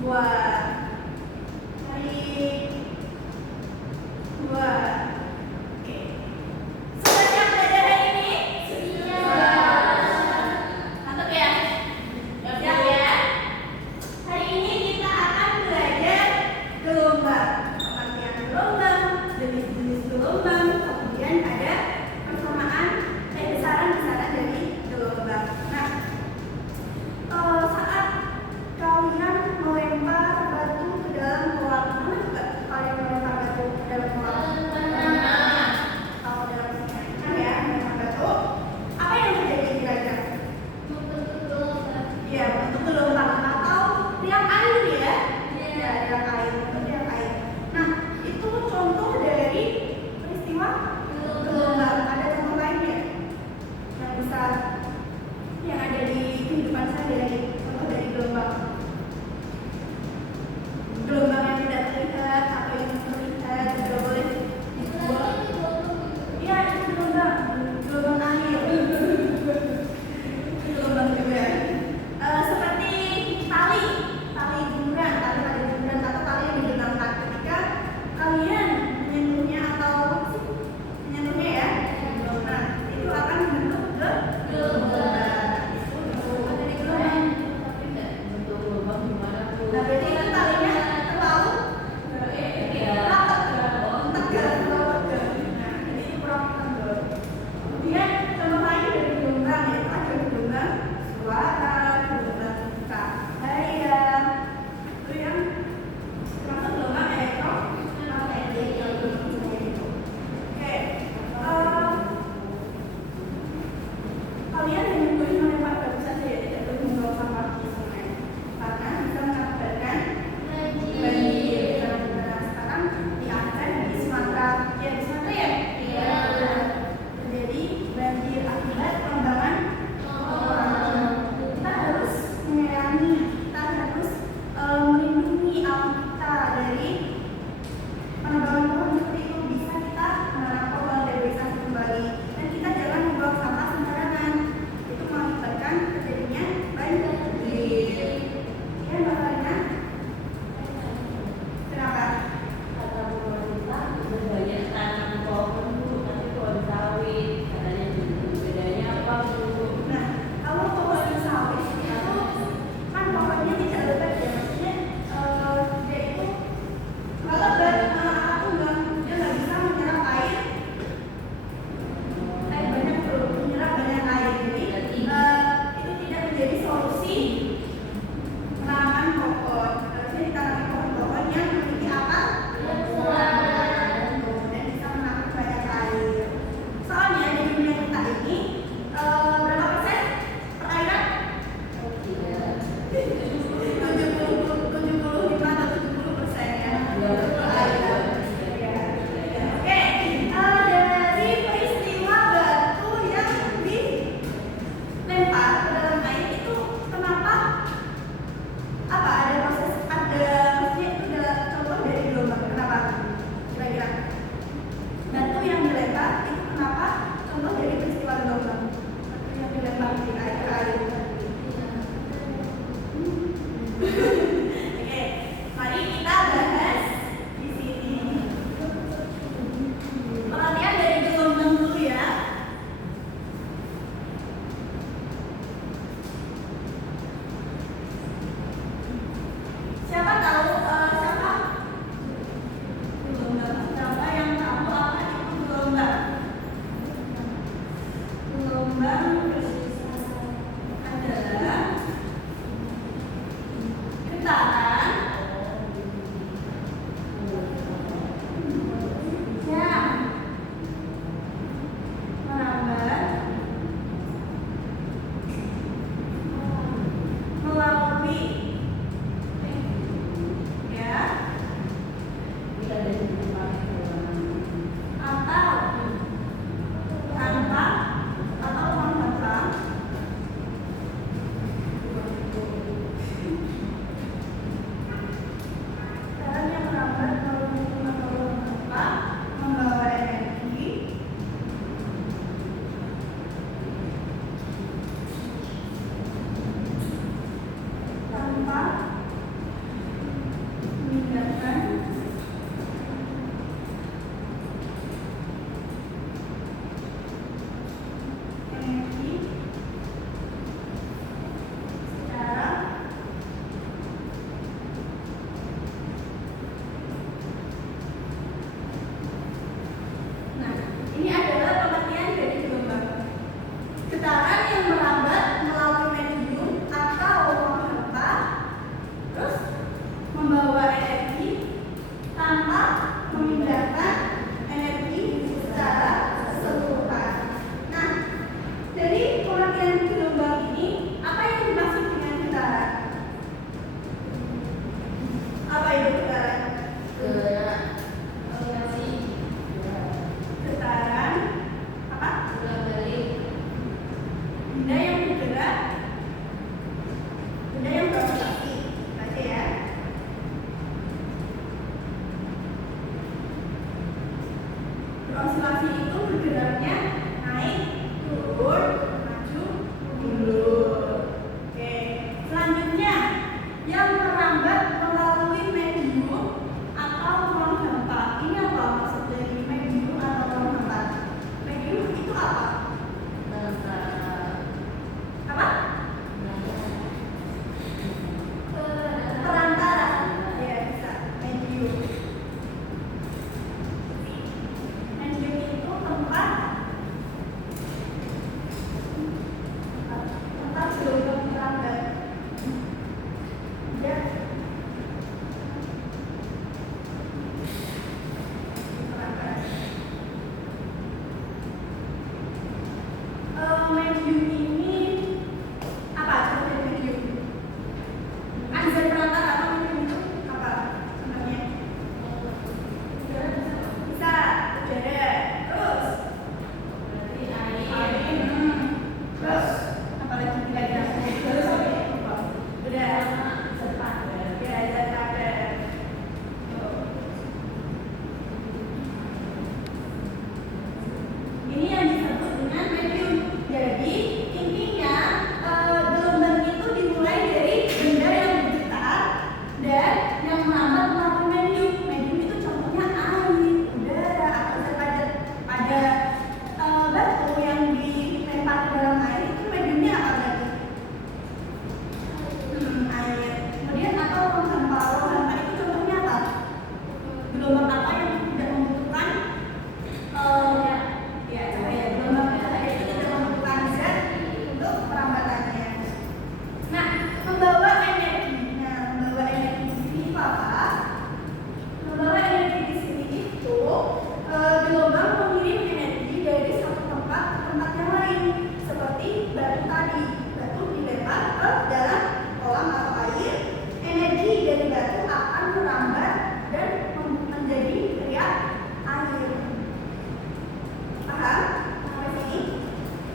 Buat tarik. 2. Oke. Sudah siap belajar hari ini? Siap. Mantap ya? Siap ya? Hari ini kita akan belajar gelombang. Pengertian gelombang, jenis-jenis gelombang, kemudian ada besaran-besaran dari gelombang. Nah, saat kalian melempar membawa energi tanpa memindahkan energi secara keseluruhan. Nah, dari pengertian gelombang ini, apa yang dimaksud dengan getaran? Apa itu getaran? Getaran apa? Benda yang bergerak, benda yang beroscilasi. Baca ya. Beroscilasi itu bergeraknya naik, turun, maju, mundur. Oke. Selanjutnya, yang merambat melalui medium atau ruang hampa. Ini apa maksud dari medium atau ruang hampa? Medium itu apa? Apa? Perantara. Ya, bisa. Medium. Medium itu tempat gelombang merambat. Ya. Medium ini apa? Contoh dari medium. Ada zat perantara atau medium itu apa? Contohnya? Bisa udara. Terus? Air. Terus? Apalagi kira-kira? Terus apa? Udah. Ya, zat padat. Ini yang disebut dengan medium. Jadi intinya gelombang itu dimulai dari benda yang bergetar dan yang merambat melalui medium. Medium itu contohnya air, udara, atau zat padat. Pada batu yang dilempar ke dalam air itu mediumnya apa berarti? Air. Kemudian atau ruang hampa. Ruang hampa itu contohnya apa? Gelombang apa yang tidak membutuhkan ya cahaya. Gelombang cahaya itu tidak membutuhkan zat untuk perambatannya. Nah, membawa energi. Nah, membawa energi di sini apa? Membawa energi di sini itu gelombang mengirim energi dari satu tempat ke tempat yang lain. Seperti batu tadi. Batu dilempar ke dalam kolam atau air. Energi dari batu akan merambat dan menjadi riak air. Paham? Sampai sini?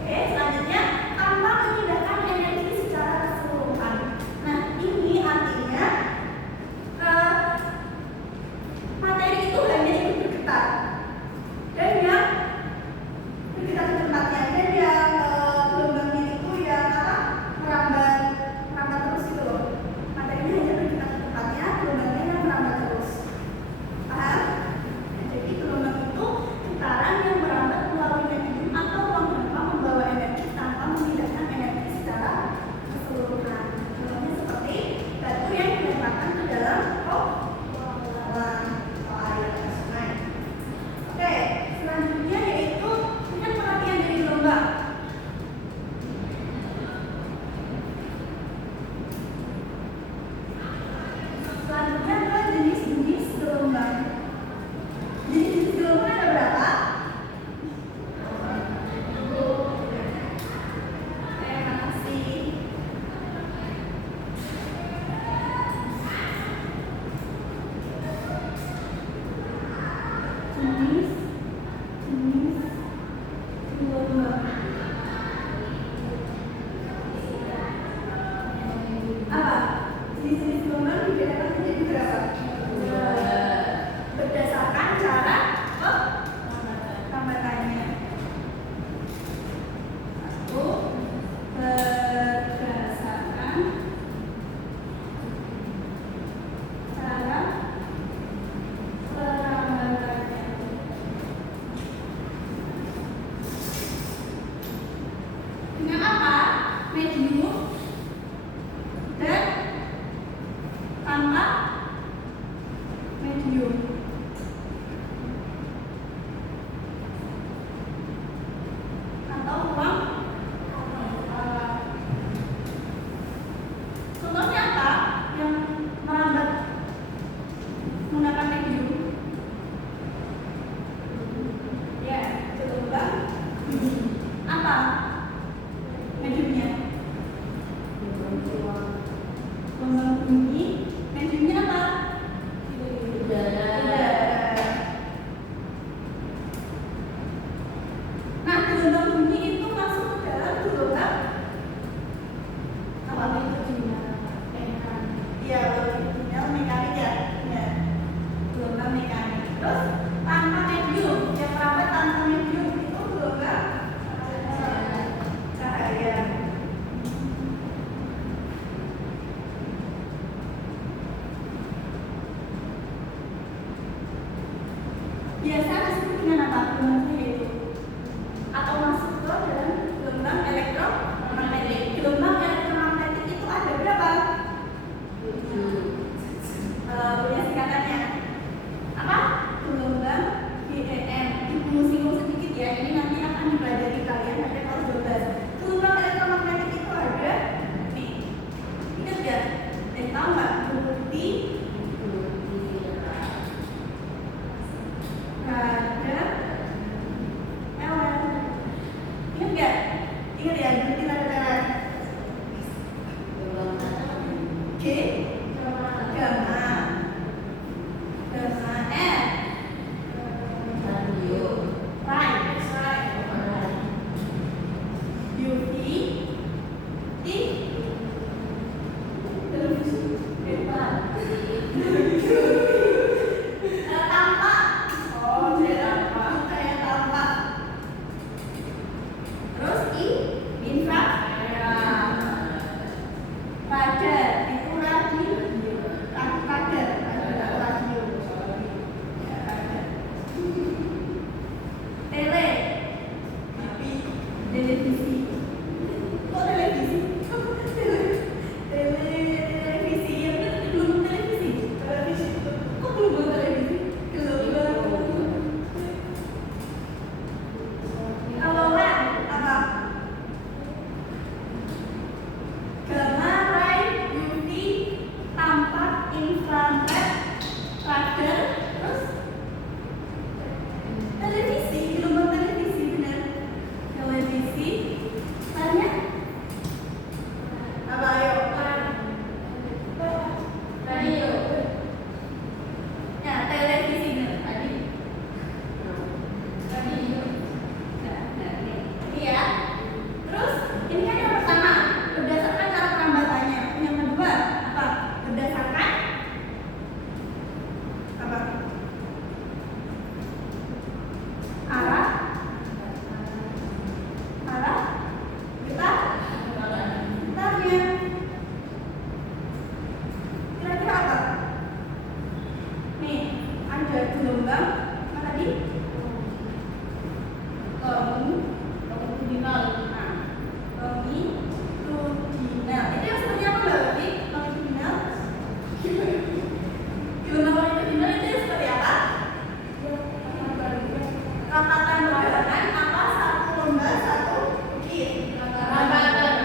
Oke, selanjutnya tanpa memindahkan energi secara keseluruhan. Nah, ini artinya materi itu hanya ikut bergetar dan yang bergetar di tempatnya, dan yang gelombangnya itu yang apa? Merambat terus gitu loh. Materinya hanya bergetar di tempatnya, gelombangnya yang merambat terus. Paham? Nah, jadi gelombang itu getaran yang merambat melalui medium atau ruang hampa membawa energi tanpa memindahkan energi secara keseluruhan. Contohnya seperti batu yang dilemparkan ke dalam kolam atau air atau sungai. Oke, selanjutnya yaitu dengan pengertian dari gelombang. Selanjutnya adalah jenis-jenis gelombang. Jenis-jenis gelombang ada berapa? Terima kasih. Jenis gelombang. Apa? Jenis-jenis gelombang dibedakan menjadi berapa? Berdasarkan cara perambatannya. Satu, berdasarkan cara perambatannya. Dengan apa? Medium dan tanpa medium. Atau ruang contohnya apa yang merambat biasa disebut dengan apa? Gelombang cahaya itu atau masuk ke dalam gelombang elektromagnetik. Gelombang elektromagnetik itu ada berapa? Punya singkatannya apa? Gelombang GEM. Singgung sedikit ya, ini nanti akan dipelajari kalian pada kelas 12. Gelombang elektromagnetik itu ada nih, ingat ya? Tahu nggak? Bukti ada Ellen. Ingat nggak? Ingat ya, bukti ada G gamma televisi. Kok televisi? Televisi yang belum televisi. Televisi itu kok belum televisi? Kalau LED apa? Gamma ray, UV, tampak, infrared, radar, terus televisi, gelombang televisi benar. Televisi, tanya apa? Ayo, radio. Ya, televisi benar tadi. Radio. Ini ya. Terus ini kan yang pertama berdasarkan cara perambatannya. Yang kedua apa? Berdasarkan apa? Arah getarnya. Kira-kira apa? Nih, ada gelombang apa tadi? Longitudinal. Nah, longitudinal. Itu yang seperti apa Mbak Uti? Longitudinal. Gelombang longitudinal itu yang seperti apa? Rapatan bulanan apa? Satu lomba, satu bukit. Rapatan.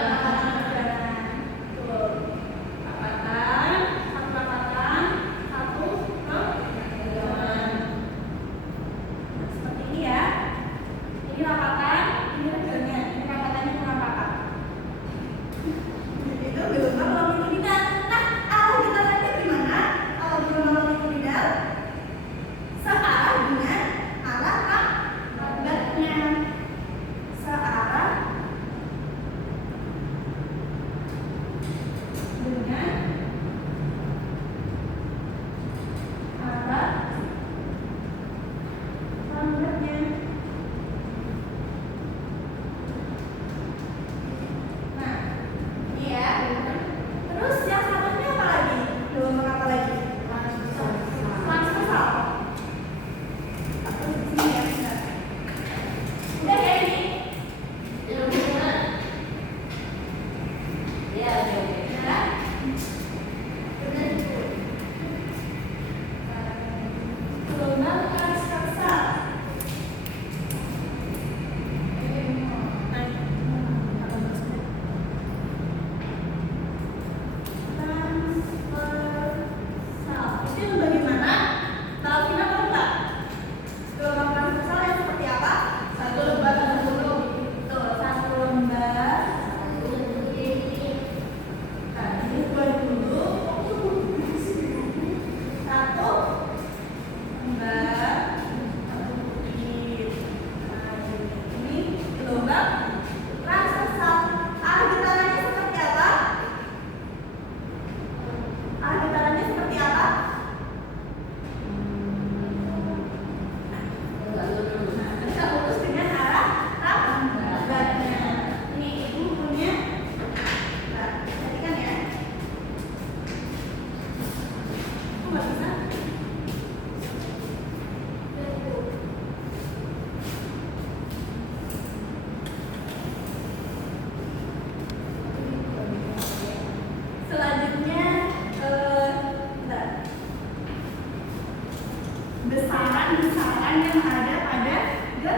besaran yang ada pada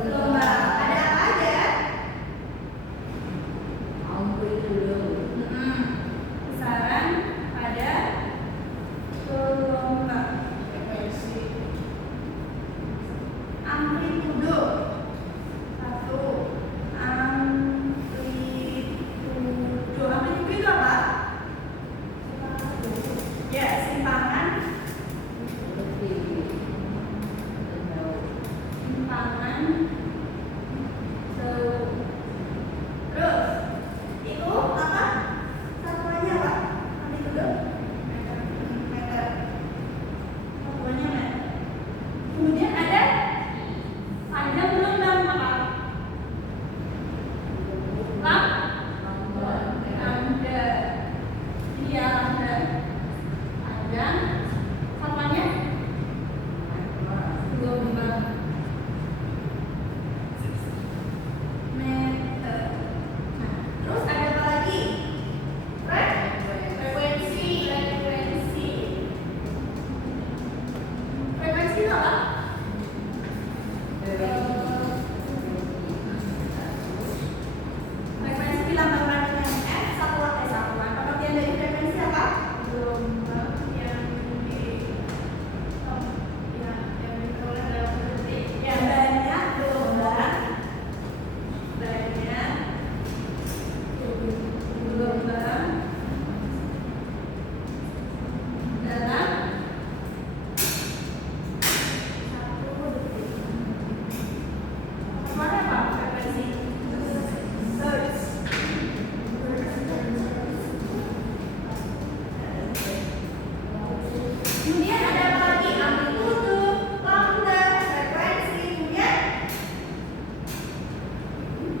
gelombang. Ada apa aja? Besaran pada gelombang. Amplitudo. Satu. Amplitudo. Amplitudo itu apa? Ya, simpangan. Terus itu apa? Satuannya apa? Amplitudo? Meter. Satuannya meter. Kemudian ada panjang gelombang apa? Lambda. Iya, lambda. Panjang. Satuannya gelombang. Meter. Nah, terus ada apa lagi? Frekuensi. Frekuensi itu apa? Frekuensi dilambangkan dengan F. Satuan. Pengertian dari frekuensi apa? Gelombang yang diperoleh dalam detik. Ya, banyak gelombang. Banyak gelombang dalam satu detik. Mana apa frekuensi? Hertz. Kemudian ada apa lagi? Amplitudo, lambda, frekuensi, kemudian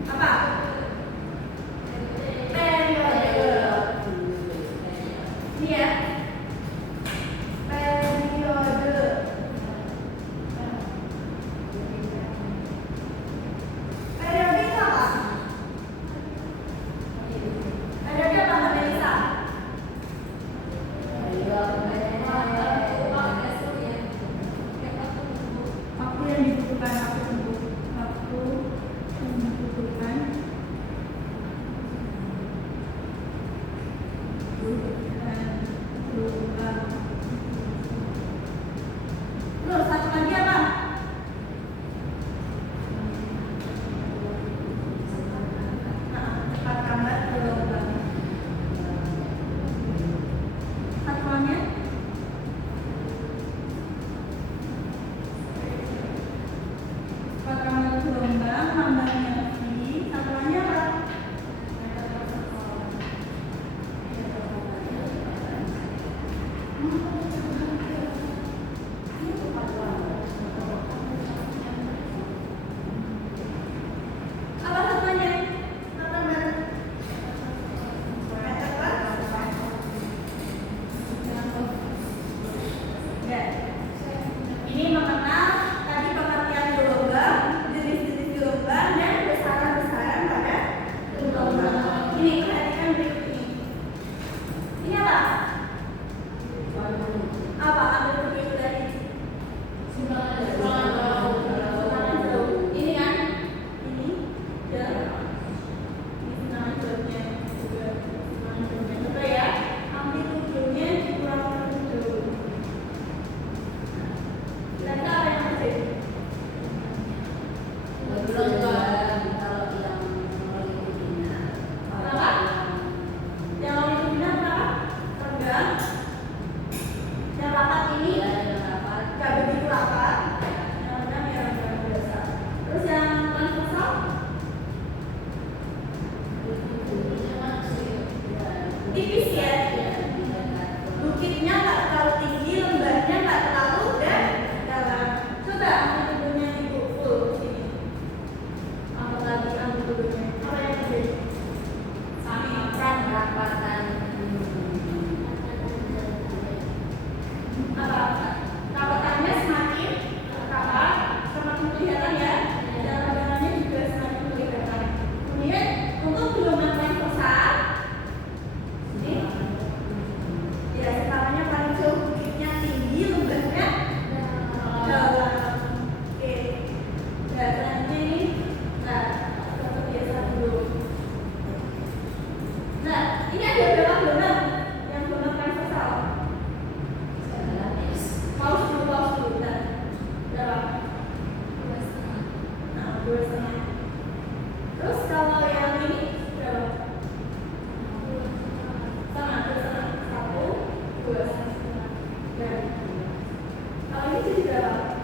apa? Periode. Ini ya. Periode. Periode itu apa? Periode apa, Mbak Melisa? Waktu yang dibutuhkan, waktu yang dibutuhkan. Terus satu lagi apa? Cepat kamar gelombang. Satuannya? Cepat kamar gelombang, lambangnya V. Satuannya apa? Apa satuannya? Apa meter? Meter apa? Ya. Ini mengenal tadi pengertian gelombang, jenis-jenis gelombang dan besaran-besaran pada gelombang. Ini perhatikan berikut ini. Ini apa? Apa amplitudo itu tadi? Simpangan jauh. Ini kan? Ini dan ini simpangan jauhnya juga. Simpangan jauhnya betul ya. Amplitudonya dikurangkan jauh. Kira-kira apa yang terjadi? Apa? Yang longitudinal berapa? Rendah. Yang rapat ini nggak begitu rapat. Yang rendah ya rendah biasa. Terus yang transversal? Tipis ya. Bukitnya nggak terlalu tinggi, lembahnya nggak terlalu dalam. Coba amplitudonya ibu full sini. Apa lagi amplitudonya? Apa yang terjadi? Apa? Rapatannya semakin rapat, semakin kelihatan ya. Dan lebarannya juga semakin kelihatan. Kemudian untuk gelombang transversal, ini ya skalanya paling jauh, bukitnya tinggi, lembahnya dalam. itu juga